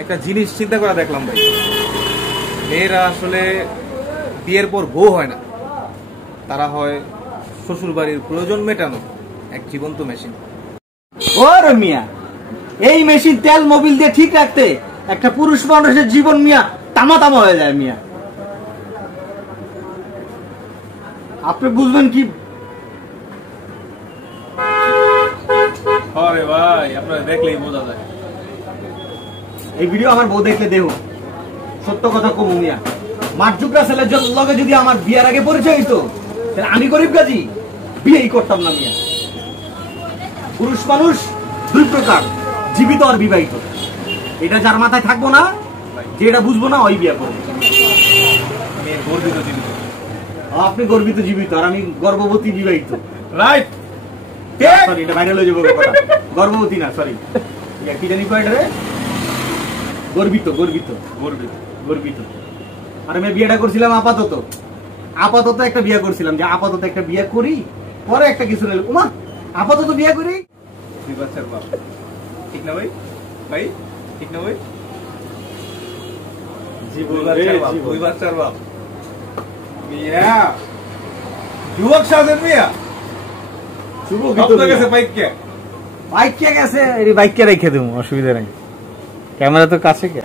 একটা জিনিস চিন্তা করে দেখলাম ভাই, মেয়েরা আসলে বিয়ের পর বউ হয় না, তারা হয় শ্বশুর বাড়ির প্রয়োজন মেটানো এক জীবন্ত মেশিন। ও মিয়া, এই মেশিন তেল মোবিল দিয়ে ঠিক রাখতে একটা পুরুষ মানুষের জীবন মিয়া তামা তামা হয়ে যায় মিয়া। আপনি বুঝবেন কি? আরে ভাই, আপনারা দেখলেই বোঝা যায়। এই ভিডিও আমার বউ দেখলে দেহ সত্য কথা কম মিয়া, মারজুকরা ছেলের লগে যদি আমার বিয়ার আগে পরিচয় হইতো তাহলে আমি গরিব গাজি বিয়েই করতাম না মিয়া। পুরুষ মানুষ দুই প্রকার, জীবিত আর বিবাহিত। এটা যার মাথায় থাকবো না, যে এটা বুঝবো না, ওই বিয়া করবো। গর্বিত জীবিত। আপনি গর্বিত জীবিত আর আমি গর্ভবতী বিবাহিত। রাইট। সরি, এটা ভাইরাল হয়ে যাবো ব্যাপারটা। গর্ভবতী না, সরি, কি জানি কয় এটা রে? গর্বিত গর্বিত গর্বিত গর্বিত। আর আমি বিয়েটা করছিলাম আপাতত, আপাতত একটা বিয়ে করছিলাম, যে আপাতত একটা বিয়ে করি, পরে একটা কিছু নেই। ওমা, আপাতত বিয়ে করি। দুই বাচ্চার বাপ, ঠিক না ভাই? ভাই ঠিক না ভাই? দুই বাচ্চার বাপ মিয়া, যুবক সাজেন মিয়া। বাইক কে গেছে, বাইক কে রেখে দেবো, অসুবিধা নেই। ক্যামেরা তো কাছে কে।